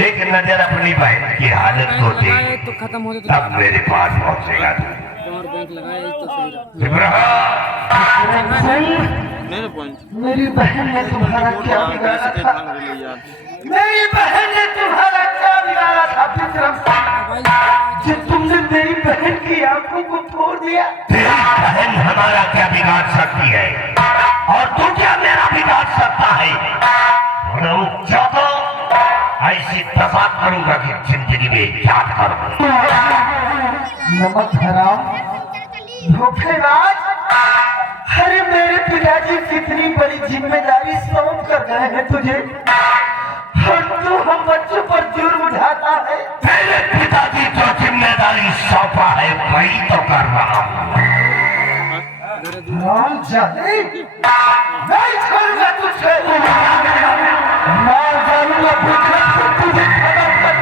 एक नजर अपनी बहन की हालत को देख तो खत्म हो तब मेरे पास पहुंचेगा तू। और बैंक लगाए तो सही मेरी बहन ने तुम्हारा क्या बिगाड़ा था? मेरी बहन ने तुम्हारा क्या बिगाड़ा था विक्रम सिंह? जो तुमने मेरी बहन की आंखों को फोड़ दिया। तेरी बहन हमारा क्या बिगाड़ सकती है और तू क्या मेरा बिगाड़ सकता है? तो ऐसी दफा करूंगा कि जिंदगी में याद करूंगा। नमक हराम, धोखेबाज। अरे मेरे पिताजी कितनी बड़ी जिम्मेदारी सौंप कर गए हैं तुझे और तू हम बच्चों पर जुर्म उठाता है। तेरे पिताजी जो जिम्मेदारी सौंपा है वही तो कर रहा हूँ। राम जाने नहीं छोड़ूंगा तुझे। मैं जाऊंगा विक्रम से तुझे खत्म कर।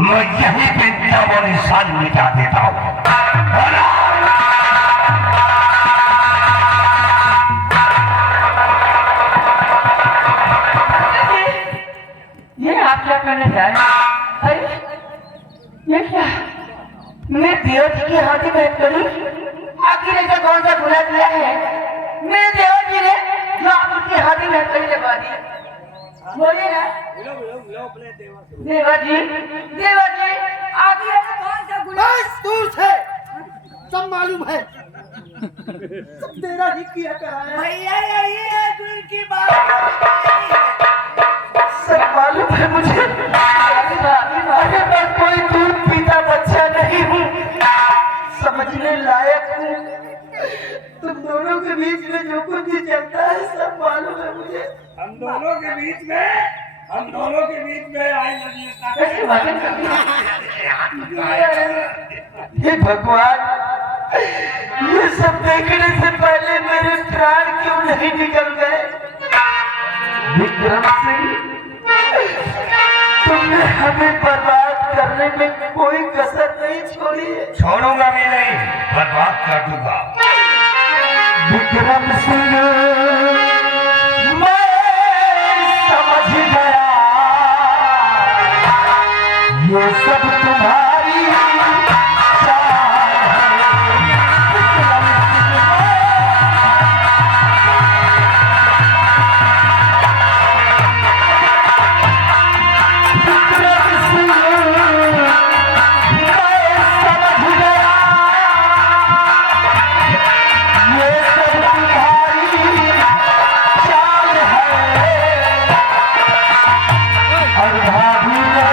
मैं यही पे वो निशान मिटा देता हूँ। ये आप क्या करने जा रहे हैं? अरे ये क्या? मैं देव जी के हाथी भेंट करूं? आखिर ऐसा कौन सा गुनाह किया है मैं देव जी ने जो आप उसके हाथी भेंट कर लगवा दी? बोलिए ना देवा जी, देवा जी आखिर ऐसा कौन सा गुनाह? दूर से सब मालूम है, सब तेरा ही किया कराया भैया। यही है दिल की बात, सब मालूम है मुझे। अरे मैं कोई दूध पीता बच्चा नहीं हूँ, समझने लायक हूँ। तुम दोनों के बीच में जो कुछ भी चलता है सब मालूम है मुझे। हम दोनों के बीच में आई लगी हे भगवान, ये सब देखने से पहले मेरे प्राण क्यों नहीं निकल गए? विक्रम सिंह, तुमने हमें बर्बाद करने में कोई कसर नहीं छोड़ी है। छोड़ूंगा भी नहीं, बर्बाद कर दूंगा। विक्रम सिंह, मैं समझ गया ये सब तुम्हारी चाल है। विक्रम सिंह, विक्रम सिंह, मैं समझ गया ये सब तुम्हारी चाल है। और भाभी ने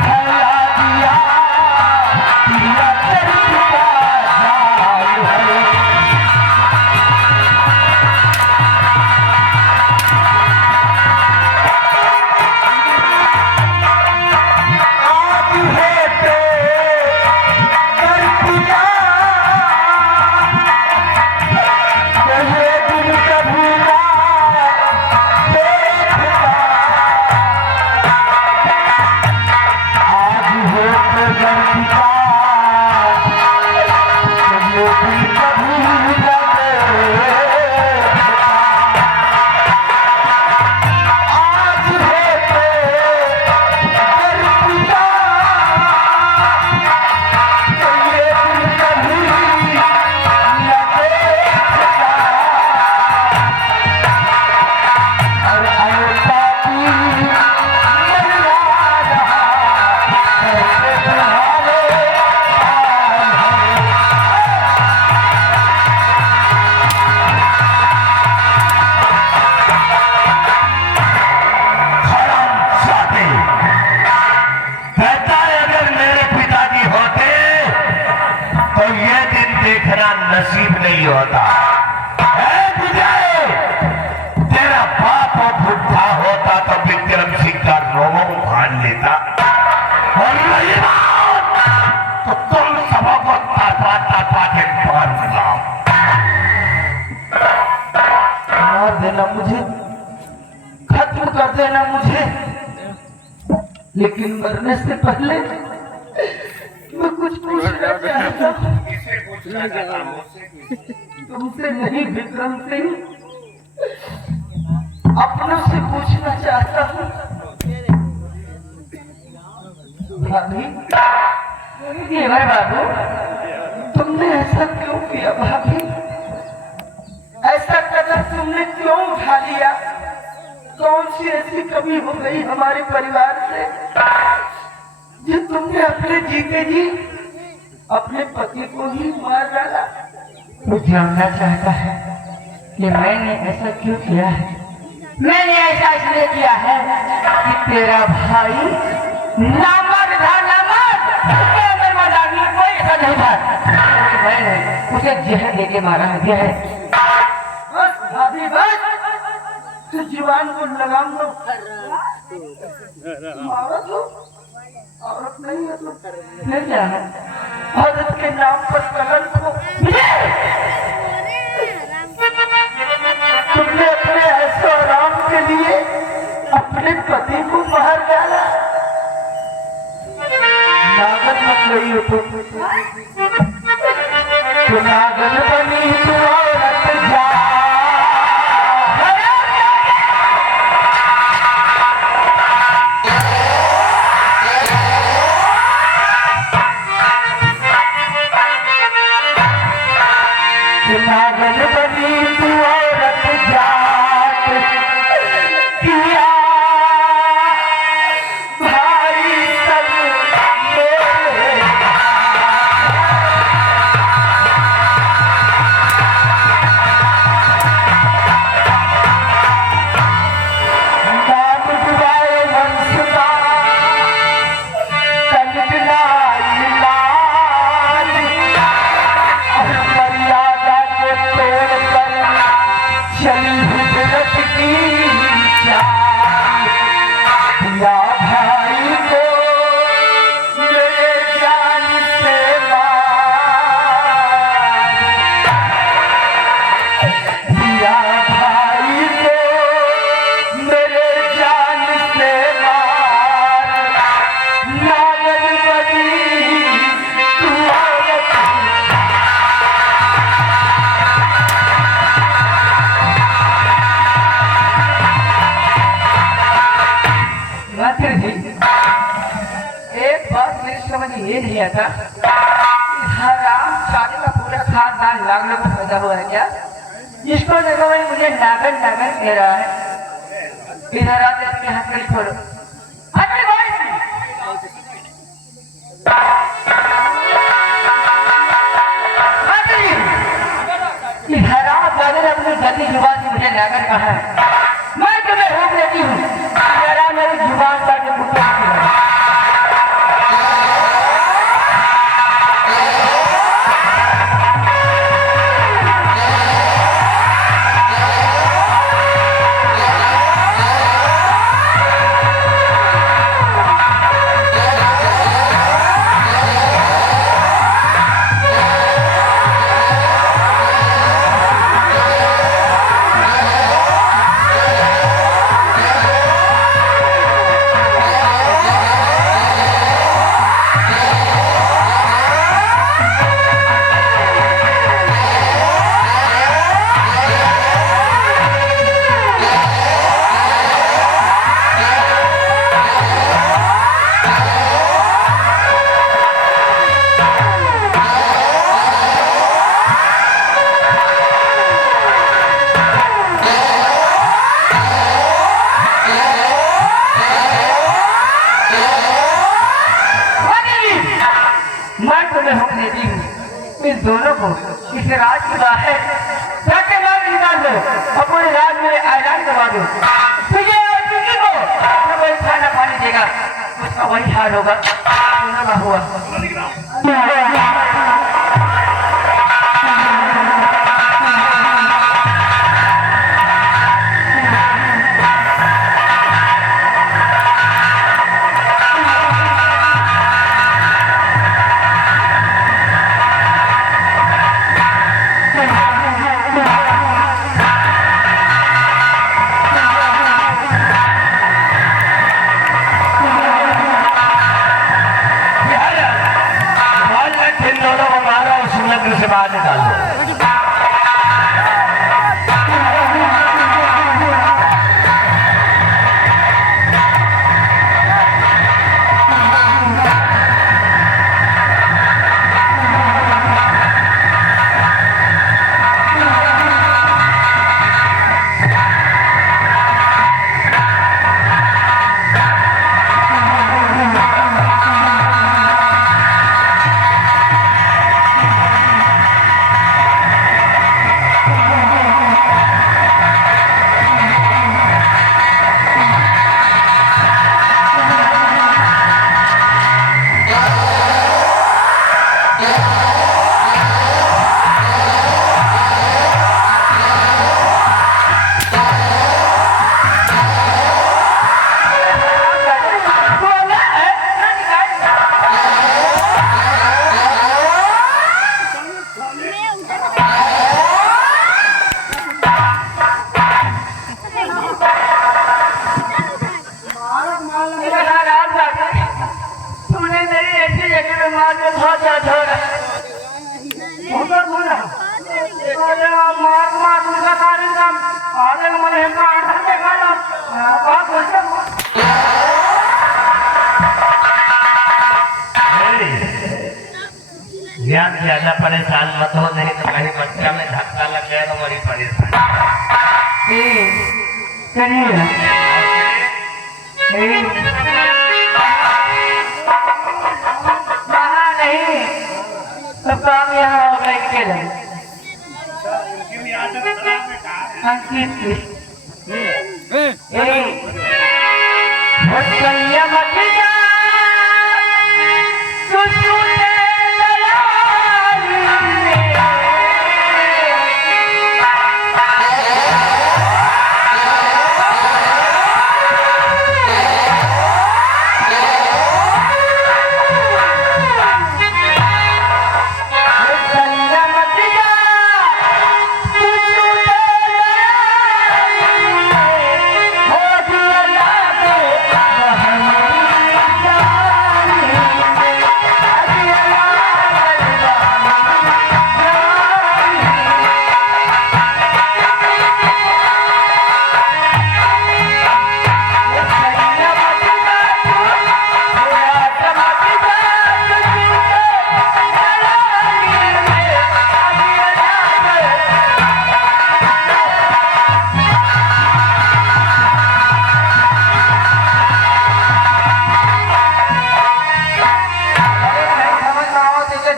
फैला दिया दिया चरित्र का जाल है। आज है पे कर दिया कहे दिल कभी ना देखता। आज है पे कर दिया कहे दिल कभी ना देखता। आज है पे कर दिया कहे दिल कभी ना देखता। और अयोध्या की मर्यादा कैसे तुम्हारे हाल है। हरामजादे, कहता है अगर मेरे पिताजी होते तो ये दिन देखना नसीब नहीं होता। लेकिन मरने से पहले मैं कुछ पूछना चाहता हूँ। तुमसे नहीं विक्रम सिंह, अपनों से पूछना चाहता हूँ। भाभी, देवर बाबू, तुमने ऐसा क्यों किया? भाभी, ऐसा कदम तुमने क्यों उठा लिया? कौन सी ऐसी कमी हो गई हमारे परिवार से जो तुमने अपने जीते जी अपने पति को ही मार डाला? वो जानना चाहता है कि मैंने ऐसा क्यों किया है। मैंने ऐसा इसलिए किया है कि तेरा भाई नामर्द था, नामर्द। उसके अंदर मर्दानी कोई ऐसा नहीं था। मैंने उसे जहर देके मारा है, जहर। बस भाभी, बस तो जीवान को लगाम दो। औरत हो, औरत नहीं है तो फिर क्या है? औरत के नाम पर कलंक हो। तुमने अपने ऐशो आराम के लिए अपने पति को मार डाला। नागन मत गई हो तो नागन बनी तू औरत जा। नागन बनी तू औरत जात किया भाई सब मेरे। नाम डुबाए वंश का तनिकना इलाज, और मर्यादा को तोड़कर चली हिजरत की चाल। या भाई को मेरे जान से मार, या भाई को मेरे जान से मार। नागन बनी तू औरत। मास्टर जी, एक बात मेरी समझ ये नहीं आता, हराम शादी का पूरा खानदान नागनों में पैदा हुआ है क्या? जिसको देखो वही मुझे नागन नागन कह रहा है। इधर आते इसके हथकड़ी खोलो। हथकड़ी खोलो इसकी। हथकड़ी। इस हराम जाने ने अपनी गंदी जुबान से मुझे नागन कहा है। मैं तुम्हें रोक लेती हूँ। जरा मेरी जुबान पर के मुद्दे मैं होने दी हूँ। इन दोनों को इस राज के बाहर जाके मार निकाल दो और पूरे राज में ऐलान करवा दो। तुझे और किसी को न कोई खाना पानी देगा, उसका वही हाल होगा दोनों का हुआ। ध्यान ज्यादा परेशान मत हो, नहीं तो कहीं बच्चा में धक्का लग गया तो बड़ी परेशानी। चलिए नहीं तो काम यहाँ हो गए के लिए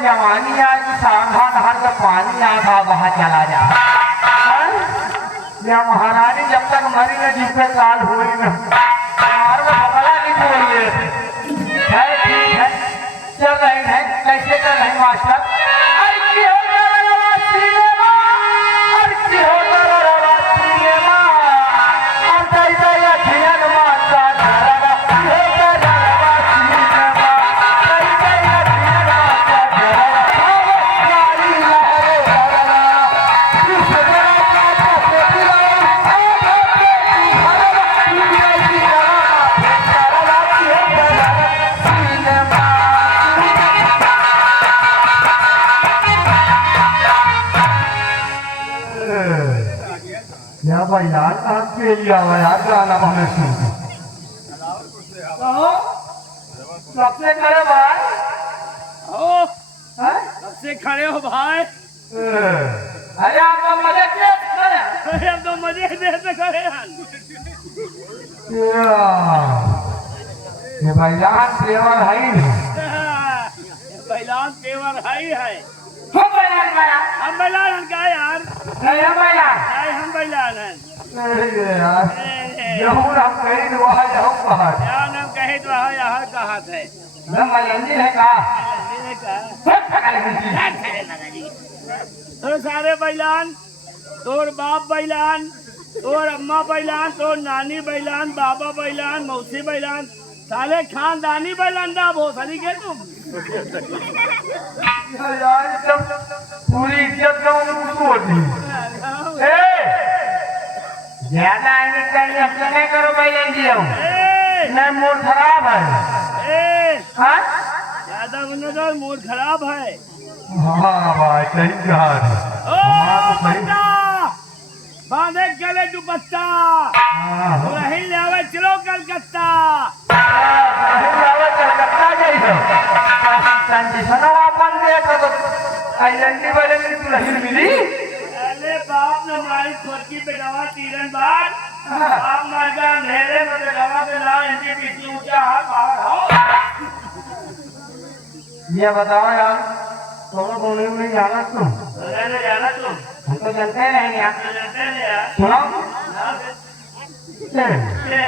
जवानी आज सांधा धार का पानी आधा बहा चला जा। या महारानी जब तक मरी न जिस पे काल हुई न और वो बगला नहीं बोलिए है। ठीक है चल रहे हैं, कैसे कर रहे मास्टर? या भाई यार आपके लिए आवा यार गाना हमें सुन सबसे करे भाई सबसे खड़े हो भाई। अरे आप तो मजे के करे, अरे हम तो मजे से खड़े हैं। ये भाई यार तेवर है ही बैलान तेवर है। हम बैलान का यार, हम बैलान का यार नहीं हम बैलान नहीं हम बैलान हैं। नहीं यार जरूर हम कहीं तो वहाँ जाऊँ बाहर यार हम कहे तो यहाँ कहा थे न मलंदी है का तो सारे बैलान, तोर बाप बैलान, तोर अम्मा बैलान, तोर नानी बैलान, बाबा बैलान, मौसी बैलान, साले खानदानी बैलान दा भोसड़ी के तुम यार जब पूरी इज्जत का उनको छोड़ दी। ज्यादा अपने नहीं करो बैलन जी नहीं मूड खराब है। ज्यादा मूड खराब है। हाँ भाई सही कहा है। ओ हाँ, तो सही। बच्चा बांधे गले दुपट्टा हाँ, हाँ। दुल्हन ले आवे चलो कलकत्ता कलकत्ता जाइए कंडीशन अपन देखो तो आइलैंड वाले में दुल्हन मिली अरे बाप ने हमारी छोटकी बेटावा तीरन बार आप मरगा अंधेरे में बेटावा के नाम इनके पीछे ऊंचा हाथ बाहर आओ ये बताओ यार तुम लोग नहीं जाना तुम रहने जाना तुम हम तो जानते हैं यार जानते हैं यार सुनो हाँ, ले। ये